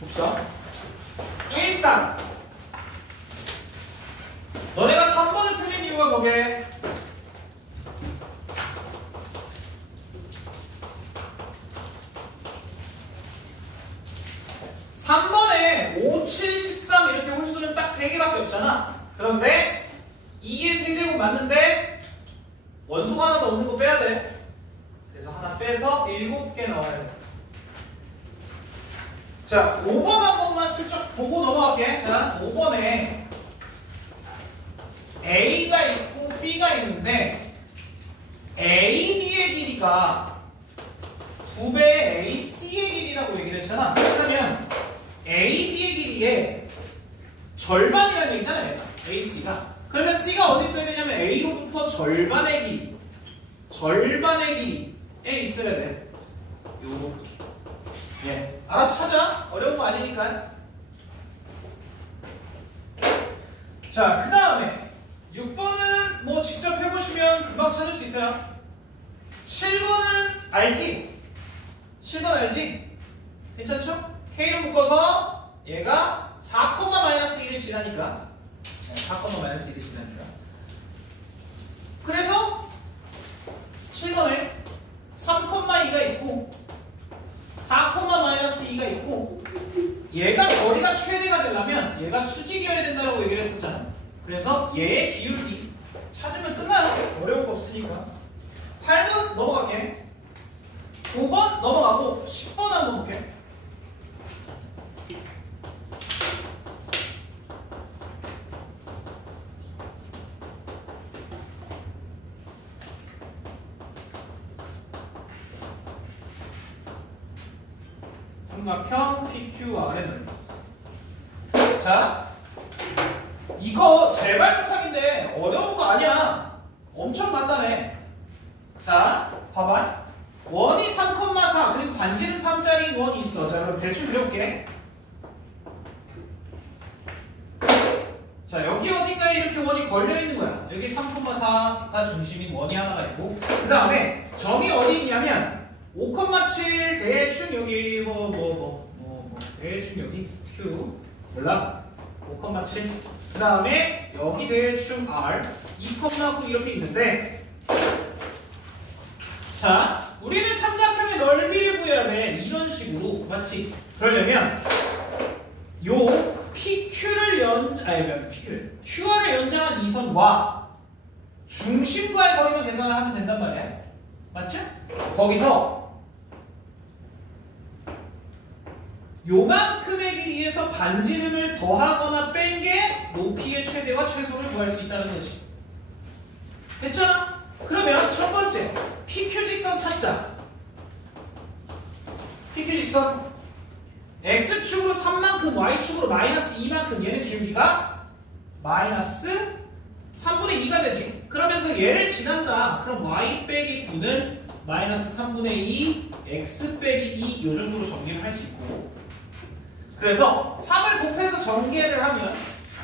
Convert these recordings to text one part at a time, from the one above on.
봅시다. 일단 너네가 3번을 틀린 이유가 뭐게? 3번에 5, 7, 13 이렇게 홀수는 딱 3개밖에 없잖아. 그런데 2의 세제곱 맞는데 원소가 하나 더 없는 거 빼야 돼. 그래서 하나 빼서 7개 나와야 돼. 자, 5번 한 번만 슬쩍 보고 넘어갈게. 자, 5번에 A가 있고 B가 있는데 A, B의 길이가 2배의 A, C의 길이라고 얘기를 했잖아. 그러면 A, B의 길이의 절반이라는 얘기잖아요. A, C가. 그러면 C가 어디 있어야 되냐면 A로부터 절반의 길이에 있어야 돼. 요거. 예. 알아서 찾아. 어려운 거 아니니까. 자, 그 다음에 6번은 뭐 직접 해보시면 금방 찾을 수 있어요. 7번은 알지? 7번 알지? 괜찮죠? K로 묶어서 얘가 4,-1을 지나니까 4,-1을 지나니까 그래서 7번에 3,2가 있고 4,-2가 있고 얘가 거리가 최대가 되려면 얘가 수직이어야 된다고 얘기를 했었잖아. 그래서 얘의 기울기 찾으면 끝나요. 어려운 거 없으니까. 8번 넘어갈게. 9번 넘어가고 10번 한번 볼게. 삼각형 PQR의 넓이. 자, 이거 제발 부탁인데 어려운 거 아니야. 엄청 간단해. 자, 봐봐. 원이 3,4 그리고 반지름 3짜리 원이 있어. 자, 그럼 대충 그려볼게. 자, 여기 어딘가에 이렇게 원이 걸려있는 거야. 여기 3,4가 중심인 원이 하나가 있고 그 다음에 점이 어디 있냐면 5,7 대충 여기 대충 여기 Q 몰라? 5,7 그 다음에 여기 대충 R 2,9 이렇게 있는데 자, 우리는 삼각형의 넓이를 구해야 돼. 이런 식으로 맞지? 그러려면 요 QR을 연장한 이선과 중심과의 거리만 계산을 하면 된단 말이야. 맞죠? 거기서 요만큼의 길이에서 반지름을 더하거나 뺀 게 높이의 최대와 최소를 구할 수 있다는 거지. 됐잖아? 그러면 첫 번째 PQ 직선 찾자. PQ 직선 X축으로 3만큼 Y축으로 마이너스 2만큼 얘는 기울기가 마이너스 3분의 2가 되지. 그러면서 얘를 지난다. 그럼 Y 빼기 9는 마이너스 3분의 2 X 빼기 2 요 정도로 전개를 할 수 있고 그래서 3을 곱해서 전개를 하면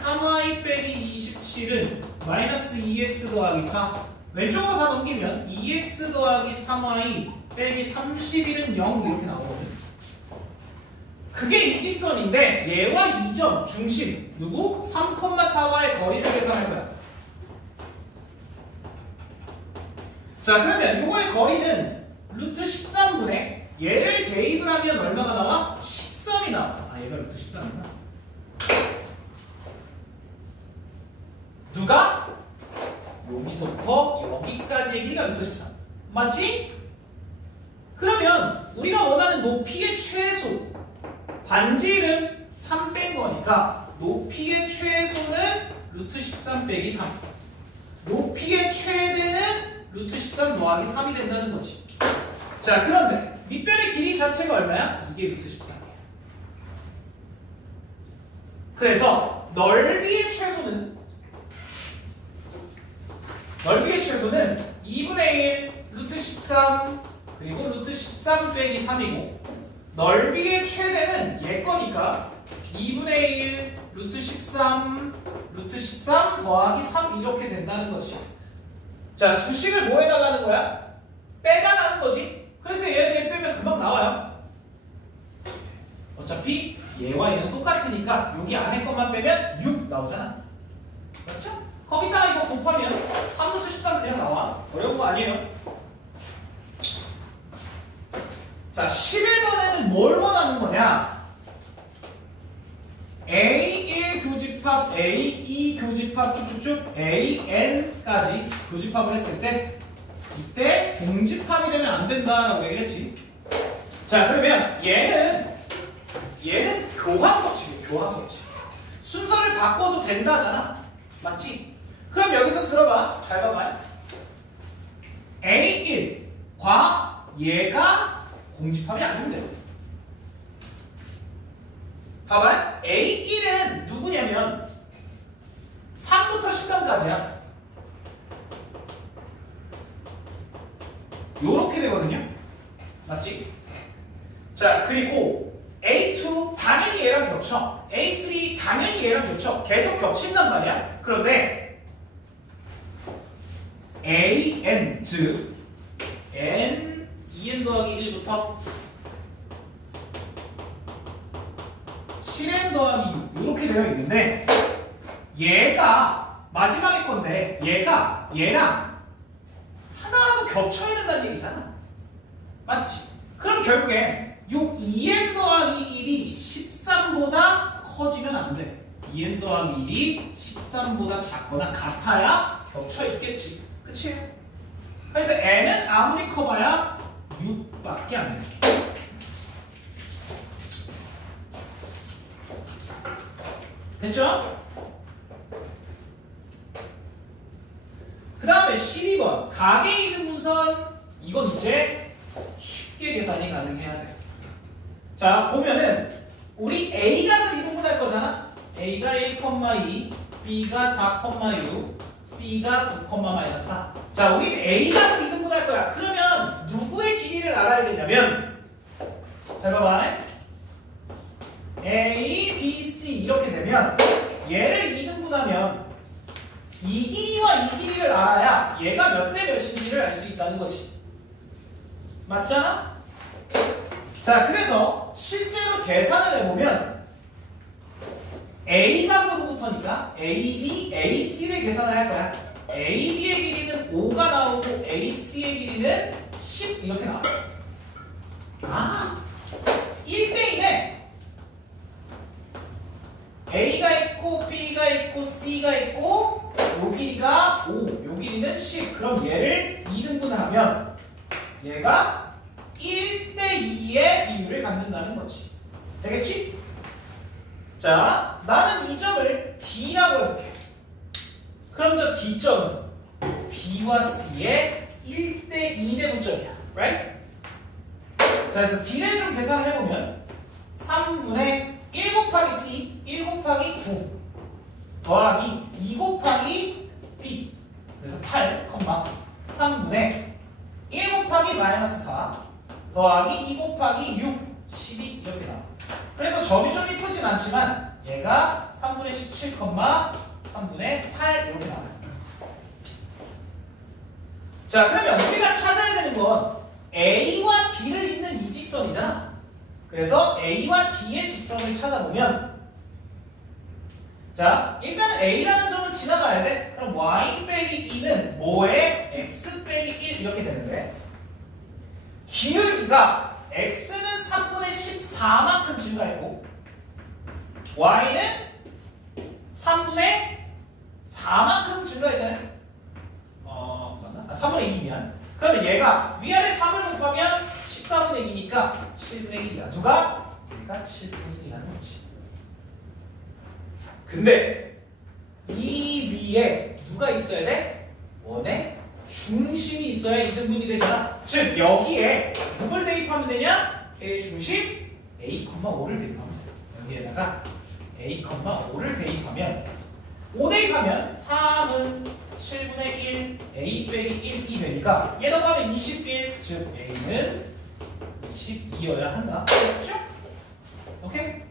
3Y 빼기 27은 마이너스 2X 더하기 4 왼쪽으로 다 넘기면 2X 더하기 3Y 빼기 31은 0 이렇게 나오거든. 그게 이지선인데 얘와 이 점 중심 누구? 3,4와의 거리를 계산할 거야. 자, 그러면 요거의 거리는 루트 13분의 얘를 대입을 하면 얼마가 나와? 13이 나와. 아, 얘가 루트 13이구나. 누가? 여기서부터 여기까지의 길이가 루트 13. 맞지? 그러면 우리가 원하는 높이의 최소 반지름 3 뺀 거니까 높이의 최소는 루트 13 빼기 3 높이의 최대는 루트 13 더하기 3이 된다는 거지. 자, 그런데 밑변의 길이 자체가 얼마야? 이게 루트 13이야. 그래서 넓이의 최소는 2분의 1 루트 13 그리고 루트 13 빼기 3이고 넓이의 최대는 얘 거니까 2분의 1 루트 13 더하기 3 이렇게 된다는 거지. 자, 주식을 뭐 해달라는 거야? 빼달라는 거지. 그래서 얘에서 얘 빼면 금방 나와요. 어차피 얘와 얘는 똑같으니까 여기 안에 것만 빼면 6 나오잖아. 맞죠? 거기다가 이거 곱하면 3분수 13 그냥 나와. 어려운 거 아니에요. 자, 11번에는 뭘 원하는 거냐? A1 교집합, A2 교집합 쭉쭉쭉 AN까지 교집합을 했을 때 이때 공집합이 되면 안 된다라고 얘기를 했지. 자, 그러면 얘는 교환 법칙이에요. 교환 법칙. 순서를 바꿔도 된다잖아. 맞지? 그럼 여기서 들어봐. 잘 봐봐요. A1과 얘가 공집합이 아니면 돼요. 봐봐요. A1은 누구냐면 3부터 13까지야. 요렇게 되거든요. 맞지? 자, 그리고 A2 당연히 얘랑 겹쳐. A3 당연히 얘랑 겹쳐. 계속 겹친단 말이야. 그런데 AN 즉 N 2N 더하기 1부터 7N 더하기 6 이렇게 되어 있는데 얘가 마지막에 건데 얘가 얘랑 하나라도 겹쳐 있는다는 얘기잖아. 맞지? 그럼 결국에 요 2N 더하기 1이 13보다 커지면 안 돼. 2N 더하기 1이 13보다 작거나 같아야 겹쳐 있겠지. 그치? 그래서 N은 아무리 커봐야 6밖에 안 돼. 됐죠? 그 다음에 12번 가계 이등분선. 이건 이제 쉽게 계산이 가능해야 돼. 자, 보면은 우리 A가 2등분할 거잖아. A가 1,2, B가 4,6, C가 9,-4. 자, 우리 A가 2등분할 거야. 그러면 누구의 길이를 알아야 되냐면, 잘 봐봐. A, B, C 이렇게 되면 얘를 2등분하면 이 길이와 이 길이를 알아야 얘가 몇 대 몇인지를 알 수 있다는 거지. 맞잖아? 자, 그래서 실제로 계산을 해보면 A 각으로부터니까 AB, AC를 계산을 할 거야. AB의 길이는 5가 나오고 AC의 길이는 10 이렇게 나와. 아, 1대1에 A가 있고 B가 있고 C가 있고 요 길이가 5, 요 길이는 10. 그럼 얘를 2등분을 하면 얘가 1대2의 비율을 갖는다는 거지. 되겠지? 자, 나는 이 점을 D라고 해볼게. 그럼 저 D점은 B와 C의 1대2 대분점이야. Right? 자, 그래서 D를 좀 계산을 해보면 3분의 1 곱하기 C, 1 곱하기 9 더하기 2 곱하기 B. 그래서 8, 3분의 1 곱하기 마이너스 4 더하기 2 곱하기 6, 12 이렇게 나와. 그래서 점이 좀 이쁘진 않지만 얘가 3분의 17, 3분의 8 이렇게 나와요. 자, 그러면 우리가 찾아야 되는 건 A와 D를 잇는 이 직선이잖아. 그래서 A와 D의 직선을 찾아보면, 자, 일단은 A라는 점은 지나가야 돼. 그럼 Y 빼기 2는 뭐에 X 빼기 1 이렇게 되는데, 기울기가 X는 3분의 14만큼 증가했고 Y는 3분의 4만큼 증가했잖아요. 맞나? 3분의 2면. 그러면 얘가 위아래 3을 곱하면 14분의 2니까 7분의 1이야. 누가? 얘가 7분의 1이라는 거지. 근데 이 위에 누가 있어야 돼? 원의 중심이 있어야 2등분이 되잖아. 즉 여기에 누굴 대입하면 되냐? 걔의 중심 A,5를 대입하면 돼. 여기에다가 A,5를 대입하면 5 대입하면 3은 7분의 1 A 빼기 1이 되니까 얘 더하면 21, 즉 A는 22여야 한다. 됐죠? 오케이?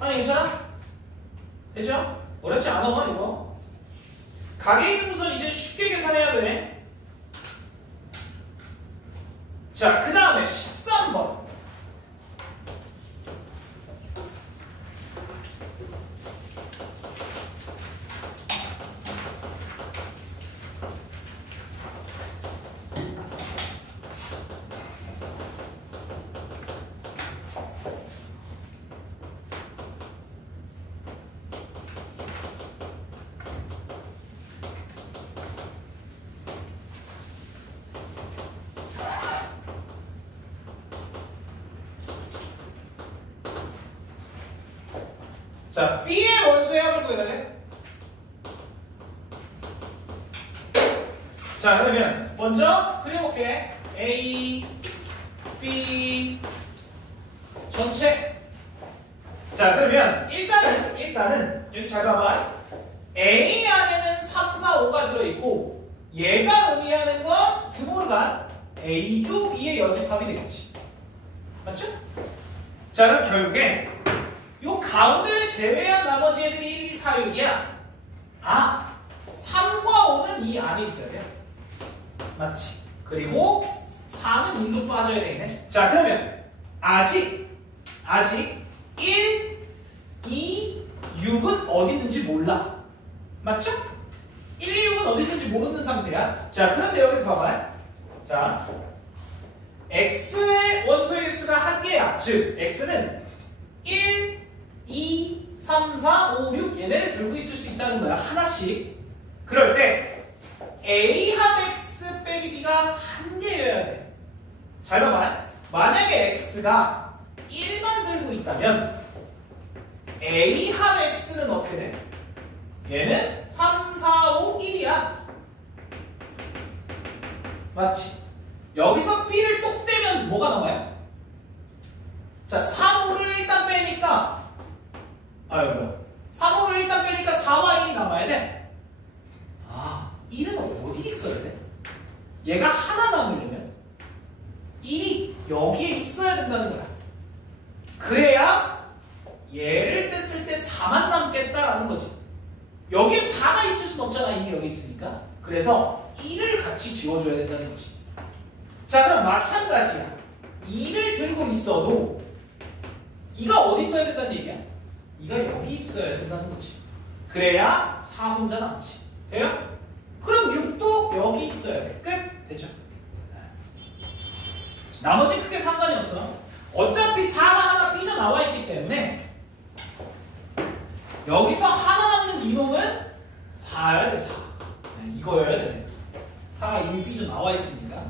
아니 괜찮아? 되죠? 어렵지 않아 이거. 가계 이등분선 이제 쉽게 계산해야 되네. 자, 그 다음에 13번. 자, B의 원소의 합을 구해야 돼. 자, 그러면 먼저 그려볼게. A, B 전체. 자, 그러면 일단은 여기 잘 봐봐. A 안에는 3, 4, 5가 들어있고 얘가 의미하는 건 드모르간 A도 B의 여집합이 되겠지. 맞죠? 자, 그럼 결국에 요 가운데를 제외한 나머지 애들이 1, 2, 4, 6이야. 아, 3과 5는 이 안에 있어야 돼. 맞지? 그리고 4는 일로 빠져야 되네. 자, 그러면 아직 1, 2, 6은 어디 있는지 몰라. 맞죠? 1, 2, 6은 어디 있는지 모르는 상태야. 자, 그런데 여기서 봐봐요. 자, x의 원소의 수가 한 개야. 즉, x는 1, 2, 3, 4, 5, 6 얘네를 들고 있을 수 있다는 거야. 하나씩. 그럴 때 a 합 x 빼기 b가 한 개여야 돼. 잘 봐봐요. 만약에 x가 1만 들고 있다면 a 합 x는 어떻게 돼? 얘는 3, 4, 5, 1이야. 맞지? 여기서 b를 똑 떼면 뭐가 남아요? 자, 3, 5를 일단 빼니까 3, 5를 일단 빼니까 4와 1이 남아야 돼. 아, 1은 어디 있어야 돼? 얘가 하나 남으려면 1이 여기에 있어야 된다는 거야. 그래야 얘를 뗐을 때 4만 남겠다라는 거지. 여기에 4가 있을 순 없잖아. 이미 여기 있으니까. 그래서 1을 같이 지워줘야 된다는 거지. 자, 그럼 마찬가지야. 2를 들고 있어도 2가 어디 있어야 된다는 얘기야? 2가 여기 있어야 된다는 거지. 그래야 4 혼자 남지. 돼요? 그럼 6도 여기 있어야 돼. 끝? 되죠? 나머지 크게 상관이 없어. 어차피 4가 하나 삐져나와 있기 때문에 여기서 하나 남는 이놈은 4여야 돼. 4. 이거여야 돼. 4가 이미 삐져나와 있으니까.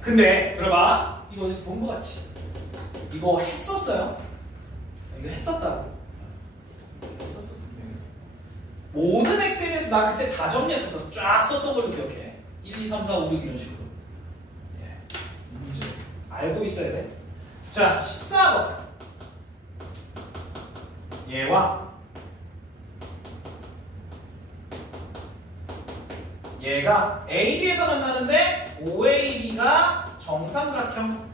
근데 들어봐. 이거 어디서 본 거 같지? 이거 했었어요. 이거 했었다고. 했었어 분명히. 모든 엑셀에서 나 그때 다 정리했었어. 쫙 썼던 걸로 기억해. 1, 2, 3, 4, 5, 6 이런 식으로. 예. 문제 알고 있어야 돼. 자, 14번. 얘와 얘가 AB에서 만나는데 OAB가 정삼각형.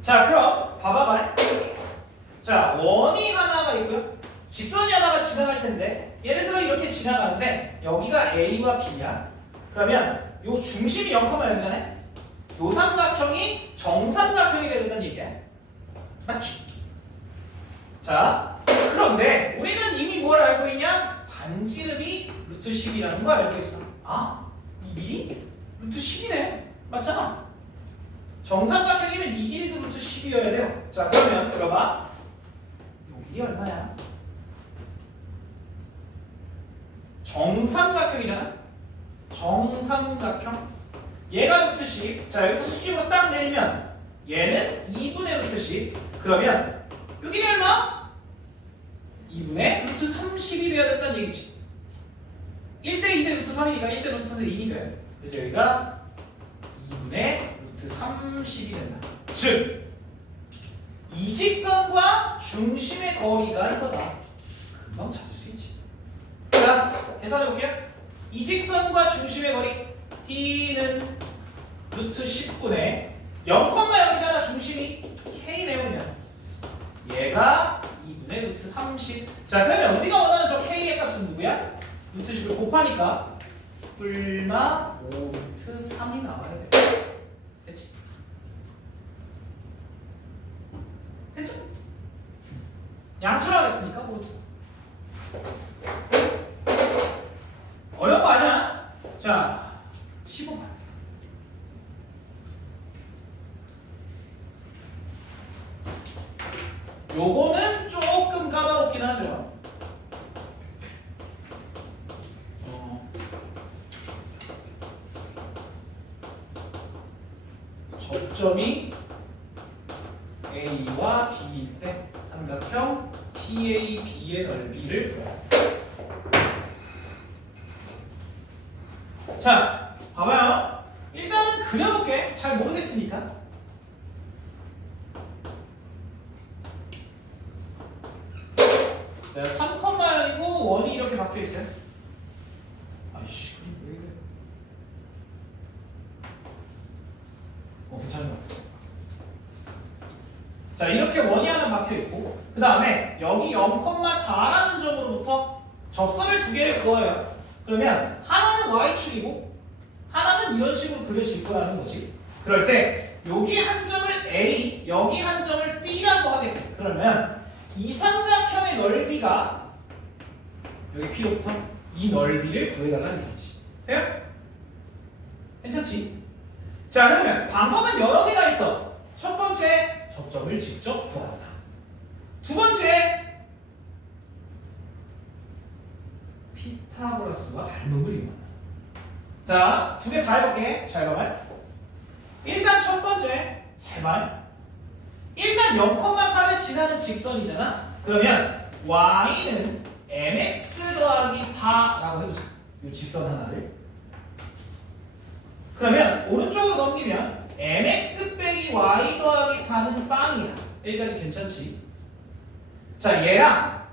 자, 그럼 봐봐봐. 자, 원이 하나가 있고요. 직선이 하나가 지나갈 텐데 예를 들어 이렇게 지나가는데 여기가 A와 B야. 그러면 요 중심이 0,0잖아요. 요 삼각형이 정삼각형이 되는 얘기야. 맞지? 자, 그런데 우리는 이미 뭘 알고 있냐? 반지름이 루트 10이라는 걸 알고 있어. 아, 이 길이 루트 10이네. 맞잖아. 정삼각형이면 이 길이도 루트 10이어야 돼요. 자, 그러면 들어봐. 요 길이 얼마야? 정삼각형이잖아. 정삼각형. 얘가 루트 10. 자, 여기서 수직으로 딱 내리면 얘는 2분의 루트 10. 그러면 여기는 얼마? 2분의 루트 30이 돼야 된다는 얘기지. 1대 2대 루트 3이니까 1대 루트 3대 2니까요. 그래서 여기가 2분의 루트 30이 된다. 즉, 이 직선과 중심의 거리가 이거다. 금방 찾을 수 있지. 자, 계산해 볼게요. 이 직선과 중심의 거리 T는 루트 10분의 0,0이잖아. 중심이 K네. 보면 얘가 2분의 루트 30. 자, 그러면 우리가 원하는 저 K의 값은 누구야? 루트 10을 곱하니까 뿔마 5 루트 3이 나와야 돼. 됐지? 됐죠? 양수라고 했으니까 5 루트 3. 어려운 거 아니야? 자, 15번. 요거는 조금 까다롭긴 하죠. 접점이 A와 B일 때 삼각형 PAB의 넓이를 구해요. 자, 봐봐요. 일단은 그려볼게. 잘 모르겠으니까. 네, 3,0이고 1이 이렇게 박혀있어요. 아이씨, 왜 이래? 괜찮은 것 같아. 자, 이렇게 1이 하나 박혀있고, 그 다음에 여기 0,4라는 점으로부터 접선을 두 개를 그어요. 그러면 하나는 y축이고 하나는 이런 식으로 그려질 거라는 거지. 그럴 때 여기 한 점을 A, 여기 한 점을 B라고 하겠대. 그러면 이 삼각형의 넓이가 여기 P로부터 이 넓이를 구해달라는 얘기지. 돼요? 괜찮지? 자, 그러면 방법은 여러 개가 있어. 첫 번째, 접점을 직접 구한다. 두 번째, 피타고라스와 닮음을 이용한다. 자, 두 개 다 해볼게. 잘 봐봐. 일단 첫 번째, 잘 봐. 일단 0,4를 지나는 직선이잖아. 그러면 y는 mx 더하기 4라고 해보자. 이 직선 하나를. 그러면 오른쪽으로 넘기면 mx 빼기 y 더하기 4는 빵이야. 여기까지 괜찮지? 자, 얘랑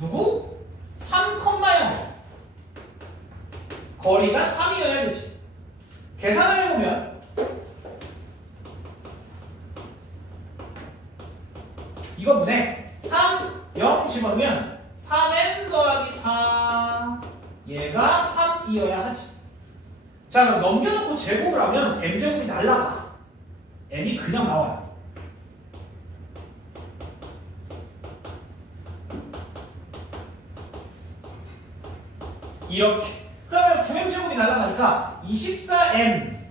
누구? 3,0 거리가 3이어야 되지. 계산을 해보면 이거분에 3, 0 집어넣으면 3m 더하기 4 얘가 3이어야 하지. 자, 그럼 넘겨놓고 제곱을 하면 m제곱이 날라가. m이 그냥 나와요. 이렇게. 그러면 9m제곱이 날아가니까 24m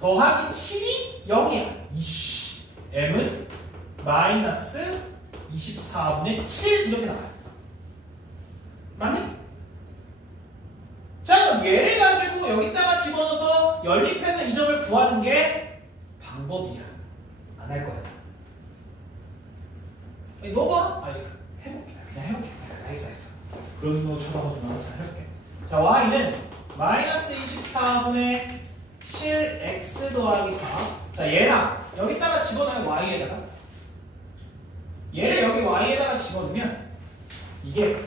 더하기 7이 0이야. 이씨. m은 마이너스 24분의 7 이렇게 나와요. 맞니? 자, 그럼 얘를 가지고 여기다가 집어넣어서 연립해서 이 점을 구하는 게 방법이야. 안 할 거야. 넣어봐. 해볼게. 그냥 해볼게. 알겠어. 그런 거 쳐다보지 말고 잘 해볼게. 자, y는 마이너스 24분의 7x 더하기 4. 자, 얘랑 여기다가 집어넣어요. y에다가. 얘를 여기 y에다가 집어넣으면 이게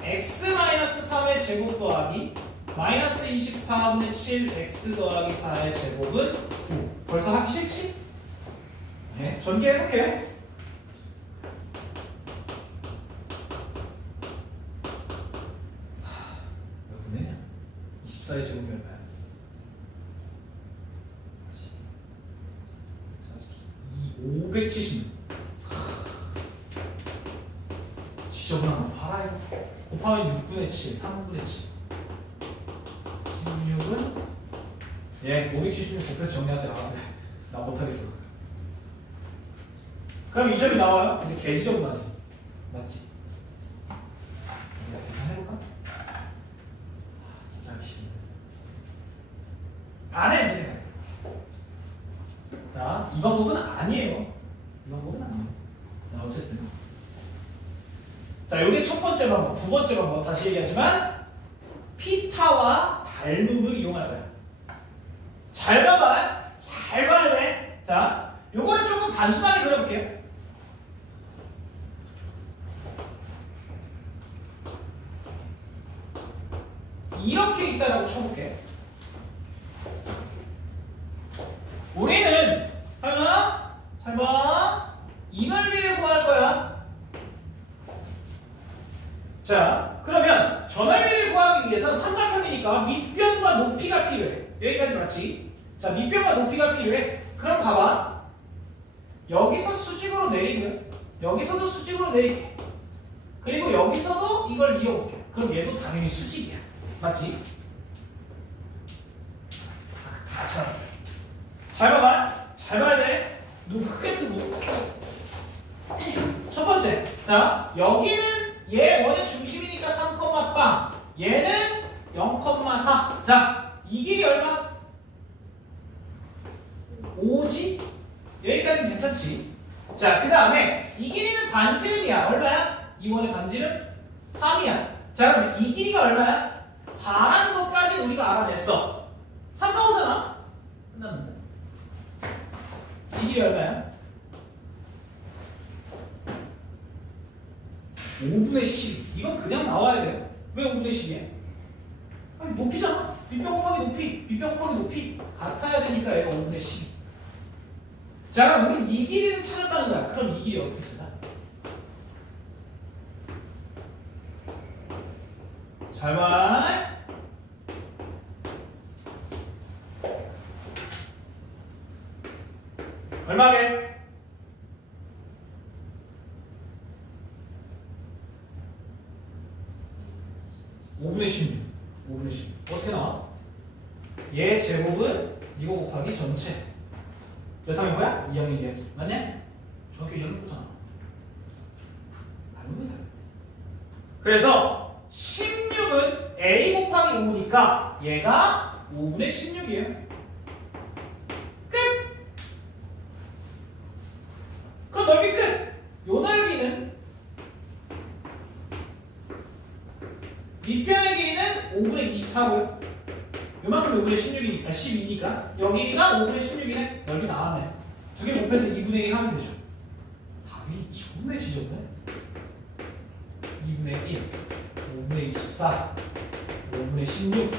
x-3의 제곱 더하기 마이너스 24분의 7x 더하기 4의 제곱은 9. 벌써 하기 싫지? 네, 전개해볼게. 몇 분이냐? 24의 제곱이 얼마야? 576. 지저분한 거 봐라 이거. 곱하면 6분의 7, 3분의 7. 16은 576 곱해서 정리하세요. 알아서. 나 못하겠어. 그럼 이 점이 나와요? 근데 개지저분하지. 맞지? 우리가 계산해볼까? 진짜 하기 싫네. 안 해, 니네. 자, 이 방법은 아니에요. 이 방법은 아니에요. 자, 어쨌든. 자, 요게 첫 번째 방법, 두 번째 방법 다시 얘기하지만 피타와 닮음을 이용할 거야. 잘 봐봐. 잘 봐야 돼. 자, 요거는 조금 단순하게 그려볼게요. 이렇게 있다라고 쳐볼게. 우리는 하나, 잘 봐. 이 넓이를 구할 거야. 자, 그러면 저 넓이를 구하기 위해서 삼각형이니까 밑변과 높이가 필요해. 여기까지 맞지? 자, 밑변과 높이가 필요해. 그럼 봐봐. 여기서 수직으로 내리고요. 여기서도 수직으로 내릴게. 그리고 여기서도 이걸 이어볼게. 그럼 얘도 당연히 수직이야. 맞지? 다 찾았어요. 잘 봐봐. 잘 봐야 돼. 눈 크게 뜨고. 첫 번째. 자, 여기는 얘 원의 중심이니까 3,빵. 얘는 0,4. 자, 이 길이 얼마? 5지? 여기까지는 괜찮지. 자, 그 다음에 이 길이는 반지름이야. 얼마야? 이원의 반지름 3이야. 자, 그럼 이 길이가 얼마야? 4라는 것까지 우리가 알아냈어. 3, 4, 5잖아? 끝났는데. 이 길이 얼마야? 5분의 10. 이건 그냥 나와야 돼요. 왜 5분의 10이야? 아니, 높이잖아. 밑변 곱하기 높이, 밑변 곱하기 높이 같아야 되니까 얘가 5분의 10. 자, 그럼 우리는 이 길이를 찾았다는 거야. 그럼 이 길이 어떻게 찾아? 잘 봐. 얼마게? (5분의 16) 5분의 16 어떻게 나와? 얘 제곱은 이거 곱하기 전체 몇 항이 뭐야? 2항이 2항 맞냐? 정확히 2항이 못하나 닮으면 돼. 그래서 16은 a 곱하기 5니까 얘가 5분의 16이에요. 끝! 그럼 넓이 끝! 요 넓이는 밑변의 길이는 5분의 24고요. 요만큼 5분의 16이니까 12니까 여기가 5분의 16이네. 넓이 나왔네. 두 개 곱해서 2분의 1 하면 되죠. 답이 존내 지졌네. 2분의 1, 5분의 24, 5분의 16,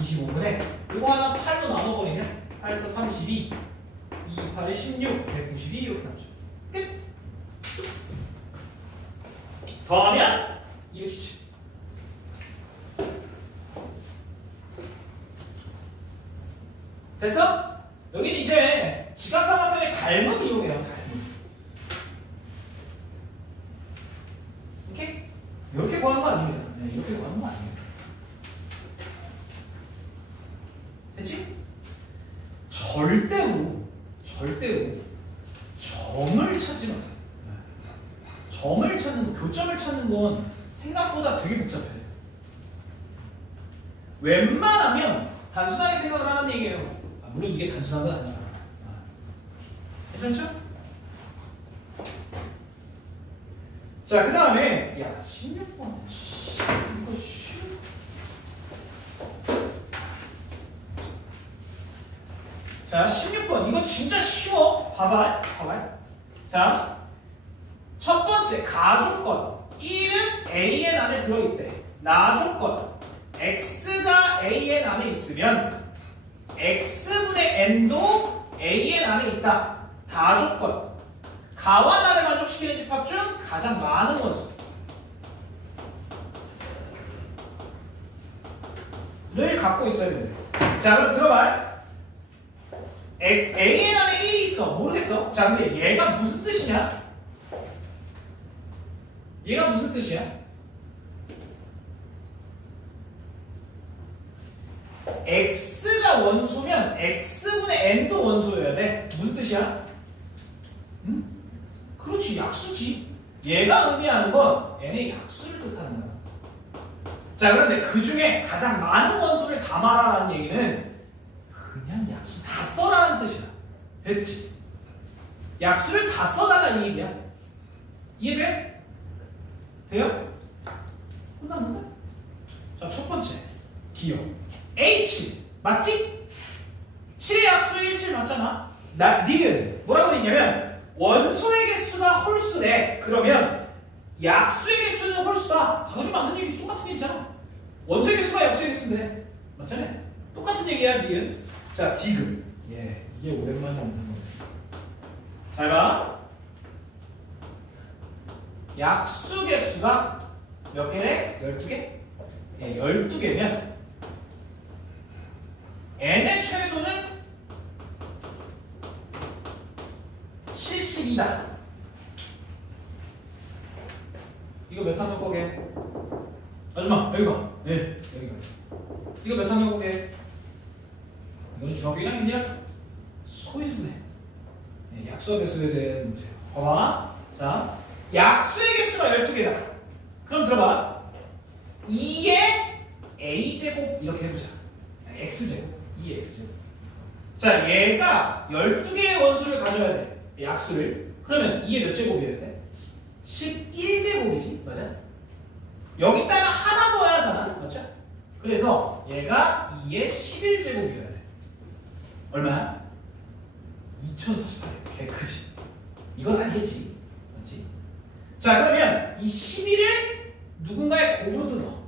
25분의 이거 하나 8로 나눠버리면 8, 4, 32, 2, 8에 16, 192 이렇게 나오죠. 끝! 더하면 217. 됐어? 여기는 이제 지각삼각형의 닮음 이용해요. 닮음. 오케이? 이렇게 구하는 거 아닙니다. 네, 이렇게 구하는 거 아닙니다. 됐지? 절대로 점을 찾지 마세요. 점을 찾는 거, 교점을 찾는 건 생각보다 되게 복잡해. 웬만하면 단순하게 생각을 하는 얘기예요. 물론 이게 단순한 건 아니야. 괜찮죠? 자, 그 다음에 야 16번 이거 쉬워. 자 16번 이거 진짜 쉬워. 봐봐. 자, 첫 번째 가조건 1은 AN 안에 들어있대. 나조건 X가 AN 안에 있으면 X분의 N도 AN 안에 있다. 다조건. 가와 나를 만족시키는 집합 중 가장 많은 원소를 갖고 있어야 됩니다. 자, 그럼 들어봐. AN 안에 1이 있어. 모르겠어. 자, 근데 얘가 무슨 뜻이냐? 얘가 무슨 뜻이야? X가 원소면 X분의 N도 원소여야 돼. 무슨 뜻이야? 응? 그렇지, 약수지. 얘가 의미하는 건 N의 약수를 뜻하는 거야. 자, 그런데 그 중에 가장 많은 원소를 담아라라는 얘기는 그냥 약수 다 써라는 뜻이야. 됐지? 약수를 다 써달라는 얘기야. 이해돼? 돼요? 끝났는데? 자, 첫 번째 기억. H 맞지? 7의 약수 17 맞잖아. 니은 뭐라고 했냐면 원소의 개수가 홀수래. 그러면 약수의 개수는 홀수다. 당연히 맞는 얘기, 똑같은 얘기잖아. 원소의 개수가 약수의 개수인데 맞잖아. 똑같은 얘기야. 니은. 자, 디귿. 예, 이게 오랜만에 없는 거네. 잘 봐. 약수 개수가 몇 개래? 12개? 예, 12개면 N의 최소는 70이다. 이거 몇 학년 거게? 아줌마 여기 봐. 네, 여기 봐. 이거 몇 학년 거게? 이건 중학교 1학년이야. 소위수네. 네, 약수와 개수에 대한 문제. 봐봐. 자, 약수의 개수가 12개다. 그럼 들어봐. 2의 A제곱 이렇게 해보자. X제곱. 2의 X제곱. 자, 얘가 12개의 원소를 가져야 돼. 약수를. 그러면 이게 몇 제곱이어야 돼? 11제곱이지. 맞아? 여기다가 하나 더해야 하잖아. 맞죠? 그래서 얘가 2의 11제곱이어야 돼. 얼마야? 2048. 개 크지. 이건 아니겠지. 맞지? 자, 그러면 이 11을 누군가의 곱으로 뜯어.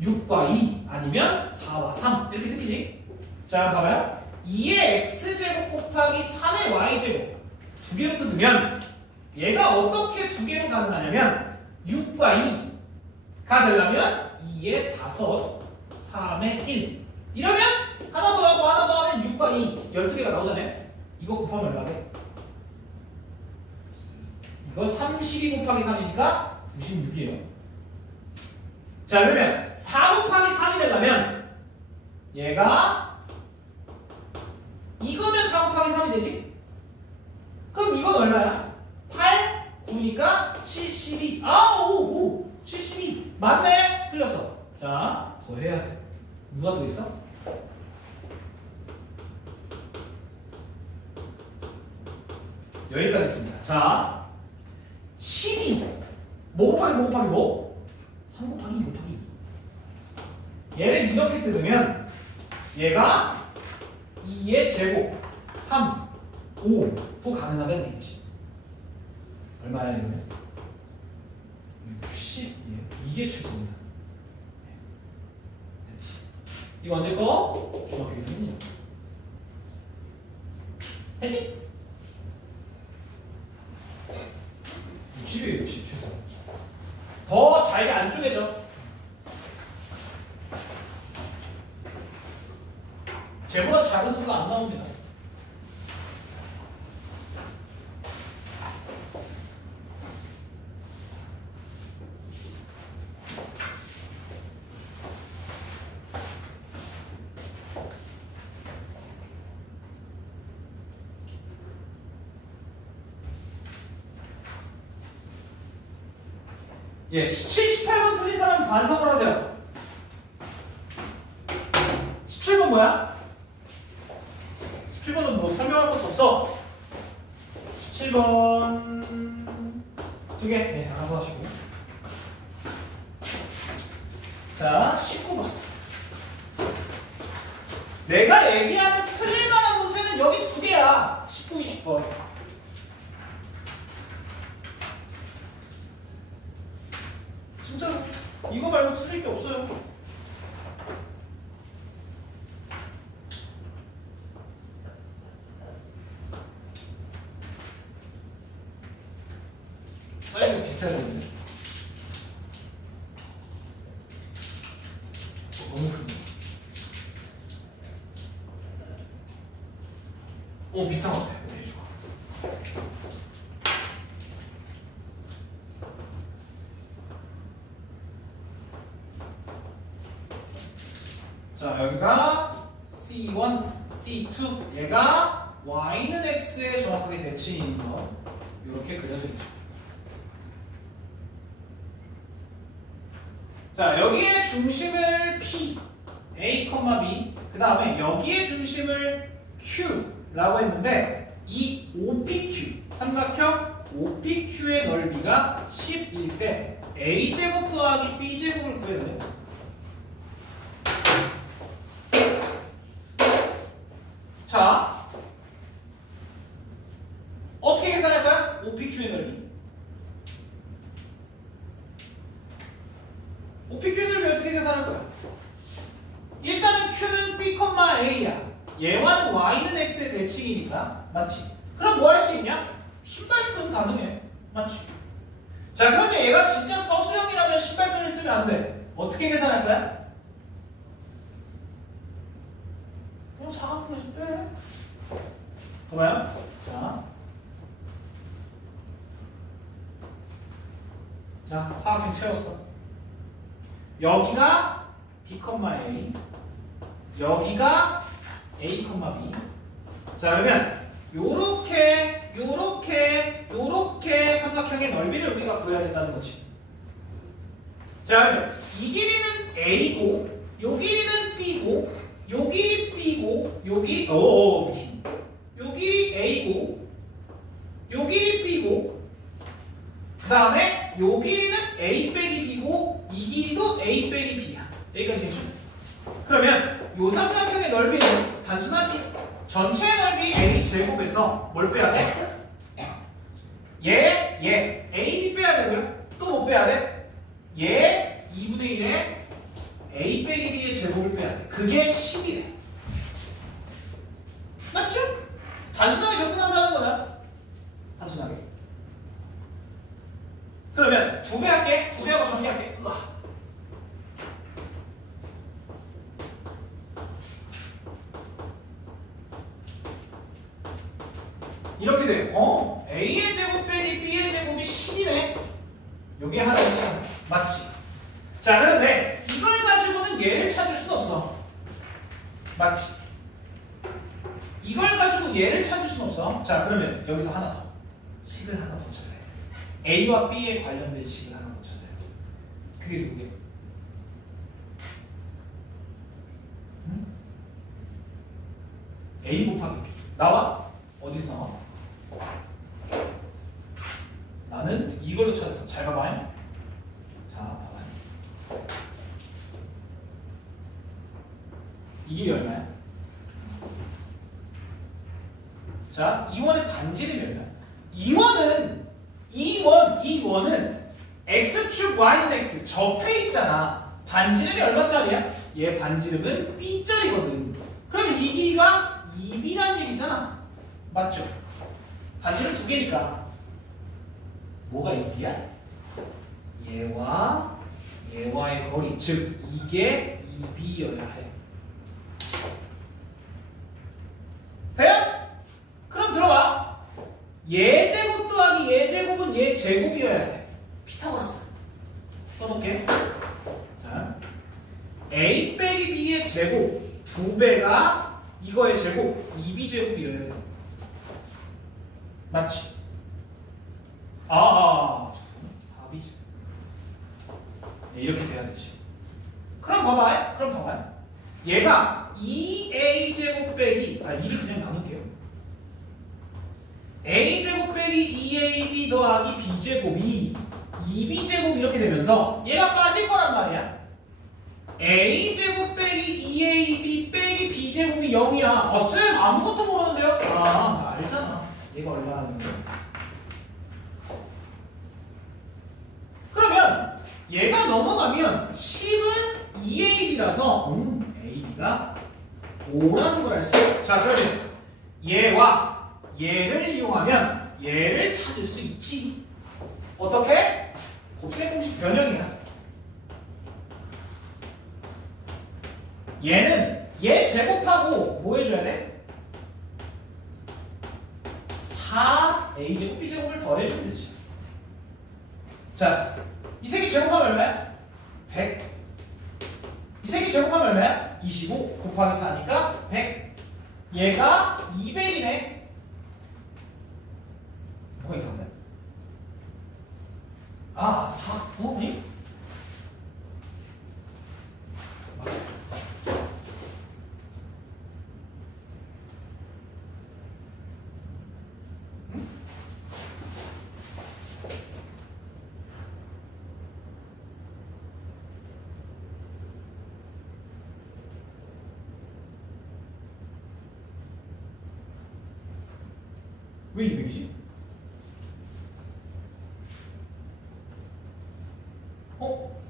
6과 2 아니면 4와 3 이렇게 느끼지? 자, 봐봐요. 2의 x제곱 곱하기 3의 y제곱 두 개로 뜯으면 얘가 어떻게 두 개로 가능하냐면 6과 2가 되려면 2의 5, 3의 1 이러면 하나 더 하고 하나 더 하면 6과 2 12개가 나오잖아요. 이거 곱하면 얼마 돼? 이거 32 곱하기 3이니까 96이에요. 자, 그러면 4 곱하기 3이 되려면 얘가 이거면 4 곱하기 3이 되지? 그럼 이건 얼마야? 8, 9니까 72. 아, 오, 72. 맞네? 틀렸어. 자, 더 해야 돼. 누가 더 있어? 여기까지 있습니다. 자, 12. 뭐 곱하기 뭐 곱하기 뭐? 3 곱하기 2 곱하기 2. 얘를 이렇게 뜯으면 얘가 2의 제곱 3, 5도 가능하다는 얘기지. 얼마야 이거는? 60. 예, 이게 최소입니다. 됐지. 이거 언제 거? 중학교 1학년이요. 됐지? 60이에요, 60 최소. 더 잘게 안 쪼개져. 쟤보다 작은 수가 안 나옵니다. 예, 17, 18번 틀린 사람 반성을 하세요. 17번 뭐야? 17번은 뭐 설명할 것도 없어. 17번 두 개. 네, 알아서 하시고. 자, 19번. 내가 얘기하는 틀릴만한 문제는 여기 두 개야. 19, 20번. 진짜로 이거 말고 틀릴 게 없어요. 사이즈가 비슷해야 되는데 너무 큰데. 오, 비슷한 것 같아. 되게 좋아. 자, 여기가 C1, C2. 얘가 Y는 X에 정확하게 대칭인 거. 이렇게 그려져 있죠. 자, 여기에 중심을 P, A, B. 그 다음에 여기에 중심을 Q라고 했는데 이 OPQ, 삼각형 OPQ의 넓이가 10일 때 A제곱 더하기 B제곱을 구해야 돼요. 자, 어떻게 계산할까요? OPQ의 넓이. OPQ의 넓이 어떻게 계산할까요? 일단은 Q는 B, A야. 얘와는 Y는 X의 대칭이니까. 맞지? 그럼 뭐 할 수 있냐? 신발끈 가능해. 맞지? 자, 그런데 얘가 진짜 서술형이라면 신발끈을 쓰면 안 돼. 어떻게 계산할 거야? 그럼 사각형에서 빼. 봐봐요. 자, 사각형 채웠어. 여기가 B, A, 여기가 A, B. 자, 그러면 요렇게 삼각형의 넓이를 우리가 구해야 된다는 거지. 자, 그러면 이 길이는 A고 요 길이는 B고 요 길이 B고 요 길이 무슨 요 길이 A고 요 길이 B고 그 다음에 요 길이는 A 빼기 B고 이 길이도 A 빼기 B야. 여기까지겠죠? 그러면 요 삼각형의 넓이는 단순하지. 전체 넓이 A 제곱에서 뭘 빼야 돼? 얘 A, B 빼야 되고요. 또 뭐 빼야 돼? 얘 2분의 1에 A 빼기 B의 제곱을 빼야 돼. 그게 10이래. 맞죠? 단순하게 접근한다는 거야. 단순하게. 그러면 2배 할게. 2배 하고 정리할게. 으아. 이렇게 돼요. A의 제곱 빼기 B의 제곱이 10이네. 요게 하나의 시간. 맞지? 자, 그런데 이걸 가지고는 얘를 찾을 수는 없어. 맞지? 이걸 가지고 얘를 찾을 수는 없어. 자, 그러면 여기서 하나 더. 식을 하나 더 찾아야 돼. A와 B에 관련된 식을 하나 더 찾아야 돼. 그게 누구게? 응? A 곱하기 B. 나와? 어디서 나와? 나는 이걸로 찾았어. 잘 봐봐요. 자, 봐봐요. 이 길이 얼마야? 자, 2원의 반지름이 얼마야? 2원은 x축 y는 x 접해 있잖아. 반지름이 얼마짜리야? 얘 반지름은 b짜리거든. 그러면 이 길이가 2b란 얘기잖아. 맞죠? 반지름 2개니까 뭐가 2b야? 얘와의 거리, 즉 이게 2b여야 해. 돼요? 그럼 들어봐. 얘 제곱 더하기 얘 제곱은 얘 제곱이어야 해. 피타고라스 써볼게. 자, a 빼기 b의 제곱 2배가 이거의 제곱 2b 제곱이어야 돼. 맞지? 4b지. 네, 이렇게 돼야 되지. 그럼 봐봐요. 얘가 2a 제곱 빼기 2를 그냥 나눌게요. a 제곱 빼기 2ab 더하기 b 제곱이 2b 제곱 이렇게 되면서 얘가 빠질 거란 말이야. a 제곱 빼기 2ab 빼기 b 제곱이 0이야. 쌤 아무것도 모르는데요? 나 알잖아. 얘가 얼마나 되는 거야. 그러면 얘가 넘어가면 10은 2ab라서 ab가 5라는 걸 알 수 있어. 자, 그러면 얘와 얘를 이용하면 얘를 찾을 수 있지. 어떻게? 곱셈 공식 변형이야. 얘는 얘 제곱하고 뭐 해줘야 돼? 4a 제곱 b 제곱을 더해주면 되지. 자, 이 세개 제곱하면 얼마야? 100. 이 세개 제곱하면 얼마야? 25 곱하기 4니까 100. 얘가 200이네. 뭐가 이상한데? 4. 니? 왜 200이지?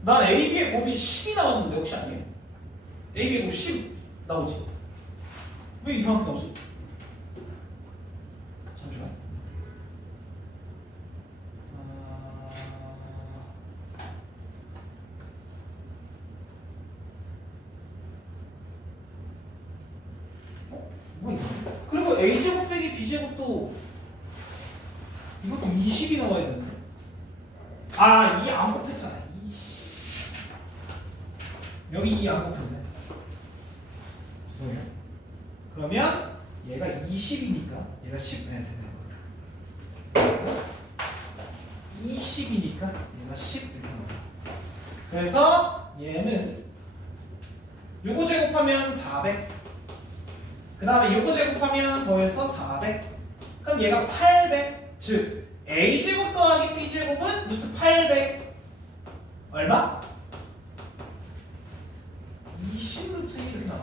난 AB의 곱이 10이 나왔는데 혹시 아니에요? AB의 곱 10 나오지? 왜 이상하게 나오지? 잠시만. 뭐 이상해? 그리고 A제곱 빼기 B제곱도 이것도 20이 나와야 되는데. 이 안 곱했잖아. 여기 2 안 곱했네. 죄송해요. 그러면 얘가 20이니까 얘가 10 해야 되네. 20이니까 얘가 10 이렇게 나와. 그래서 얘는 요거 제곱하면 400. 그 다음에 요거 제곱하면 더해서 400. 그럼 얘가 800. 즉 a제곱 더하기 b제곱은 루트 800. 얼마? 20루트 1 이렇게 나와.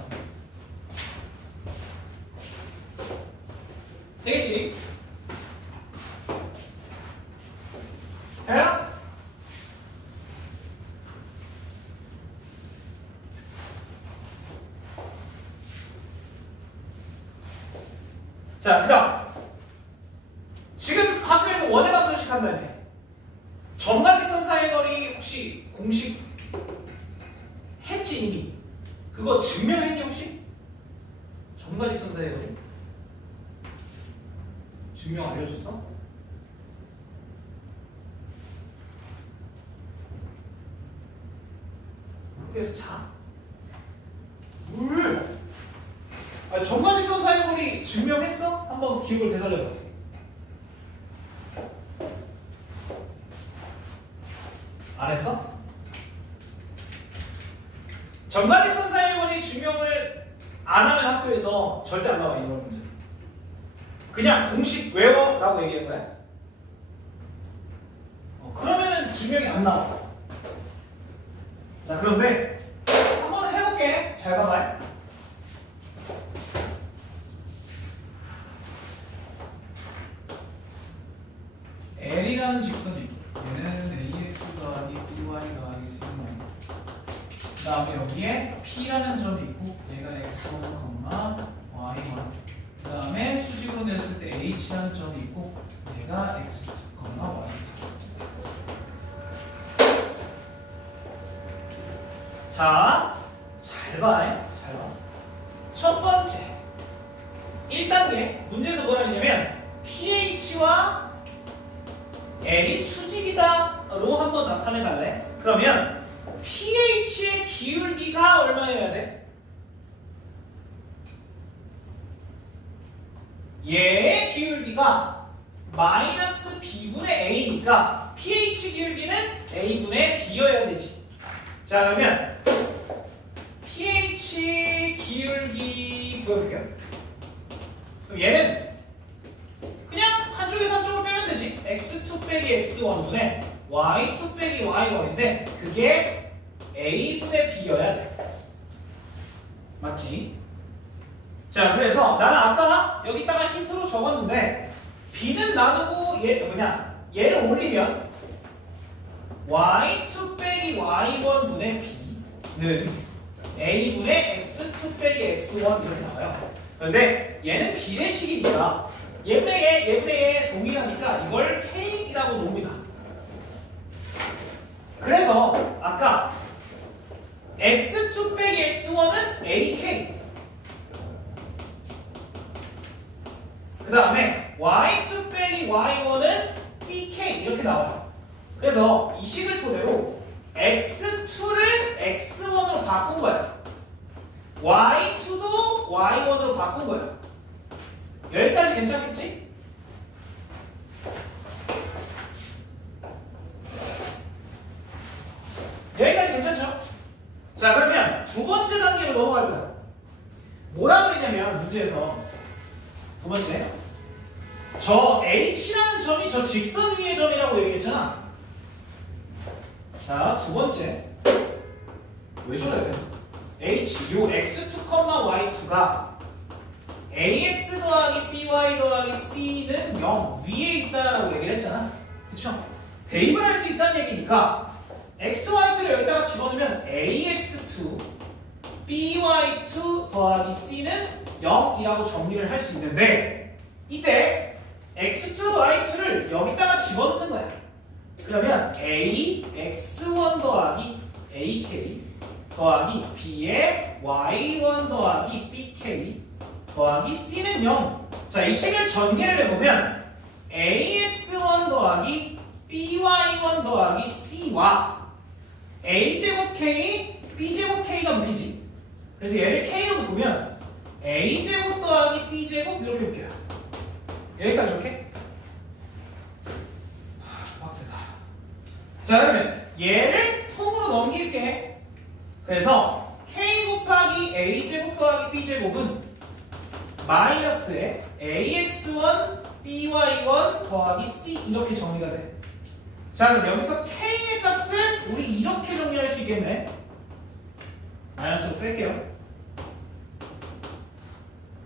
되겠지? 돼요? 자, 그 다음 지금 학교에서 원의 방정식 한다며. 점과직선 사이의 거리 혹시 공식 했지 이미? 그거 증명했니 혹시? 점과직선 사이의 거리? 증명 알려줬어? 학교에서 자? 왜? 아, 점과직선 사이의 거리 증명했어? 한번 기억을 되살려봐. 안 했어? 점과직선 사이의 거리 증명을 안 하면 학교에서 절대 안 나와 이런 문제. 그냥 공식 외워 라고 얘기할 거야. 그러면은 증명이 안 나와. 자, 그런데 한번 해볼게. 잘 봐봐요. L이라는 직선이 있고 얘는 AX 더하기 BY 더하기 C는 그 다음에 여기에 P라는 점이 있고 얘가 X1, Y1 그 다음에 수직으로 냈을 때 H라는 점이 있고 얘가 X2, Y2 자, 잘 봐. 잘 봐. 첫 번째 1단계 문제에서 뭐라 했냐면 pH와 L이 수직이다로 한번 나타내 달래. 그러면 pH의 기울기가 얼마여야 돼? 얘의 기울기가 마이너스 b분의 a니까 pH 기울기는 a분의 b여야 되지. 자, 그러면 pH 기울기 구해볼게요. 그럼 얘는 그냥 한쪽에서 한쪽을 빼면 되지. x2 빼기 x1분의 y2 빼기 y1인데 그게 a분의 b여야 돼. 맞지? 자, 그래서 나는 아까 여기다가 힌트로 적었는데 b는 나누고 얘를 올리면 y2 빼기 y1분의 b는 a분의 x2 빼기 x1 이렇게 나와요. 그런데 얘는 비례식이니까 얘분의 얘 동일하니까 이걸 k이라고 놉니다. 그래서 아까 x2 빼기 x1은 ak 그 다음에 y2 빼기 y1은 bk 이렇게 나와요. 그래서 이 식을 토대로 x2를 x1으로 바꾼 거야. y2도 y1으로 바꾼 거야. 여기까지 괜찮겠지? 여기까지 괜찮죠? 자, 그러면 두 번째 단계로 넘어갈 거야. 뭐라 그러냐면 문제에서 두 번째 저 h라는 점이 저 직선 위의 점이라고 얘기했잖아. 자, 두 번째 왜 저래? h 요 x2, y2가 ax 더하기 by 더하기 c는 0 위에 있다라고 얘기를 했잖아. 그쵸? 대입을 할 수 있다는 얘기니까 x2, y2를 여기다가 집어넣으면 ax2 by2 더하기 c는 0이라고 정리를 할 수 있는데 이때 x2, y2를 여기다가 집어넣는 거야. 그러면 a x1 더하기 ak 더하기 b의 y1 더하기 bk 더하기 c는 0. 자, 이 식을 전개를 해보면 ax1 더하기 by1 더하기 c와 a제곱 k, b제곱 k가 묶이지. 그래서 얘를 k로 묶으면 a제곱 더하기 b제곱 이렇게 묶여요. 여기까지 이렇게? 빡세다. 자, 그러면 얘를 통으로 넘길게. 그래서 k 곱하기 a제곱 더하기 b제곱은 마이너스에 ax1 by1 더하기 c 이렇게 정리가 돼. 자, 그럼 여기서 k의 값을 우리 이렇게 정리할 수 있겠네. 마이너스로 뺄게요.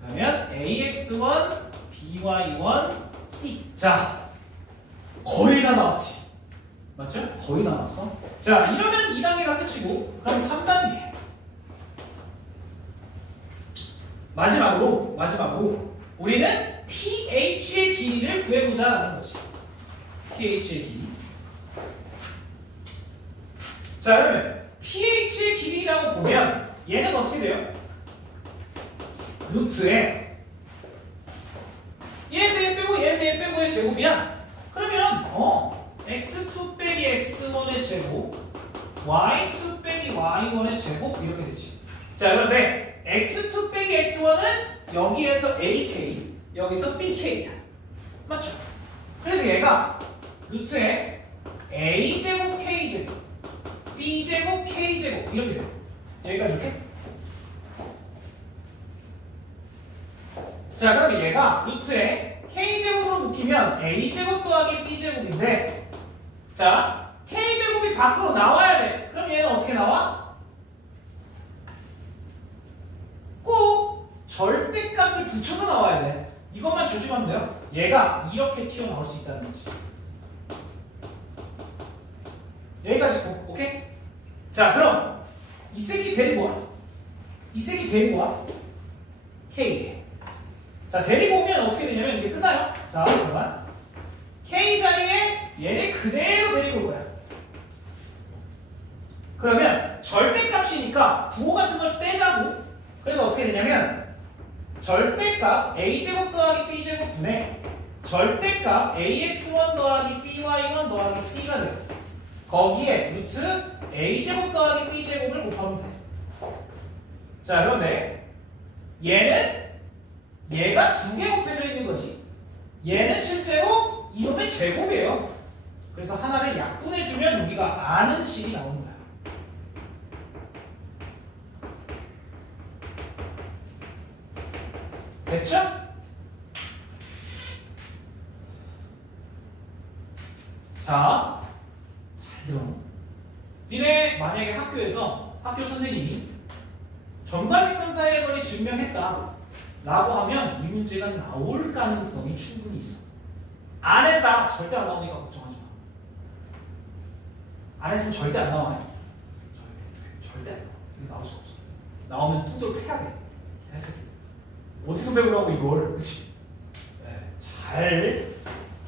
그러면 ax1 by1 c. 자, 거의 다 나왔지. 맞죠? 거의 다 나왔어. 자, 이러면 2단계가 끝이고, 그럼 3단계. 마지막으로 우리는 pH의 길이를 구해보자라는 거지. pH의 길이. 자, 그러면 pH의 길이라고 보면 얘는 어떻게 돼요? 루트에 얘에서 얘 빼고 얘에서 얘 빼고의 제곱이야. 그러면 x2 빼기 x1의 제곱, y2 빼기 y1의 제곱 이렇게 되지. 자, 그런데 x2 빼기 x1은 여기에서 ak, 여기서 bk야. 맞죠? 그래서 얘가 루트에 a제곱 k제곱, b제곱 k제곱 이렇게 돼. 여기까지 이렇게. 자, 그럼 얘가 루트에 k제곱으로 묶이면 a제곱 더하기 b제곱인데, 자, k제곱이 밖으로 나와야 돼. 그럼 얘는 어떻게 나와? 꼭 절대값을 붙여서 나와야 돼. 이것만 조심하면 돼요. 얘가 이렇게 튀어나올 수 있다는 거지. 여기까지 오케이? 자, 그럼 이 새끼 데리고 와. 이 새끼 데리고 와. K. 자, 데리고 오면 어떻게 되냐면 이제 끝나요. 자, 잠깐만. K 자리에 얘를 그대로 데리고 올 거야. 그러면 절대값이니까 부호 같은 걸 떼자고. 그래서 어떻게 되냐면 절대값 a제곱 더하기 b제곱 분의 절대값 ax1 더하기 by1 더하기 c가 돼요. 거기에 루트 a제곱 더하기 b제곱을 곱하면 돼. 자, 그런데 얘는 얘가 두 개 곱해져 있는 거지. 얘는 실제로 이놈의 제곱이에요. 그래서 하나를 약분해주면 우리가 아는 식이 나오는 거야. 됐죠? 자, 잘 들어. 니네 만약에 학교에서 학교 선생님이 정과직선 사이의 거리 증명했다 라고 하면 이 문제가 나올 가능성이 충분히 있어. 안 했다. 절대 안 나오니까 걱정하지 마. 안 했으면 절대 안 나와요. 절대 안 나와. 이게 나올 수 없어. 나오면 뚜드러 패야 돼. 어디서 배우라고 이걸. 그치? 네, 잘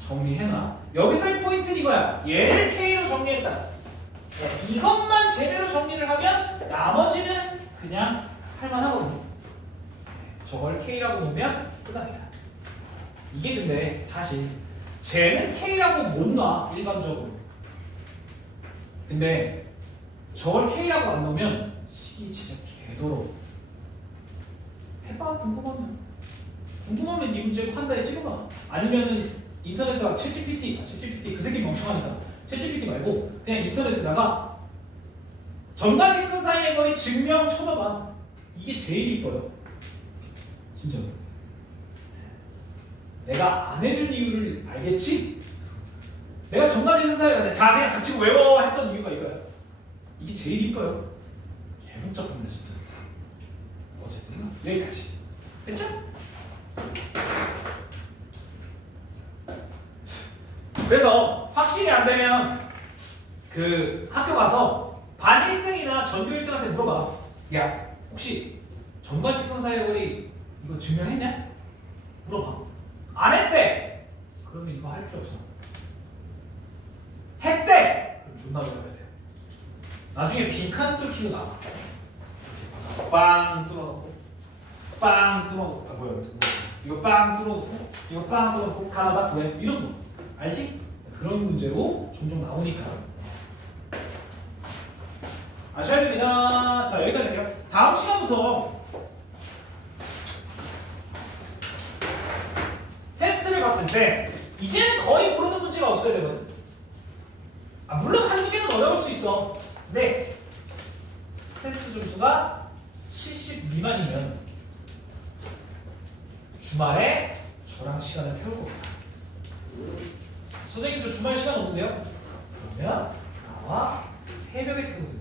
정리해놔. 여기서의 포인트는 이거야. 얘를 K로 정리했다. 네, 이것만 제대로 정리를 하면 나머지는 그냥 할만하거든요. 네, 저걸 K라고 놓으면 끝납니다. 이게 근데 사실 쟤는 K라고 못 놔. 일반적으로. 근데 저걸 K라고 안 놓으면 식이 진짜 개더러워. 해봐. 궁금하면 이 문제 판다에 찍어봐. 아니면은 인터넷에다가 챗GPT 그 새끼 멍청하니까 챗GPT 말고 그냥 인터넷에다가 정과직선 사이의 거리 증명 쳐봐봐. 이게 제일 이뻐요. 진짜. 내가 안 해준 이유를 알겠지? 내가 정과직선 사이에 자 그냥 같이 외워 했던 이유가 이거야. 이게 제일 이뻐요. 개복잡합니다 진짜. 어쨌든 여기까지. 됐죠? 그래서 확실히 안 되면 그 학교 가서 반 1등이나 전교 1등한테 물어봐. 야, 혹시 정과직선 사이의 거리 이거 증명했냐? 물어봐. 안 했대. 그러면 이거 할 필요 없어. 했대. 그럼 존나 배워야 돼. 나중에 빈칸 뚫기도 나와. 빵 뚫어놓고 빵 뚫어놓고 뭐야 이거 빵 뚫어놓고 이거 빵 뚫어놓고 가나다 구해 이런 거 알지? 그런 문제로 종종 나오니까 아셔야 됩니다. 자, 여기까지 할게요. 다음 시간부터 테스트를 봤을 때 이제는 거의 모르는 문제가 없어야 되거든. 물론 한두 개는 어려울 수 있어. 근데 테스트 점수가 70 미만이면 주말에 저랑 시간을 태울 겁니다. 선생님 저 주말 시간 없는데요? 그러면 나와 새벽에 태우세요.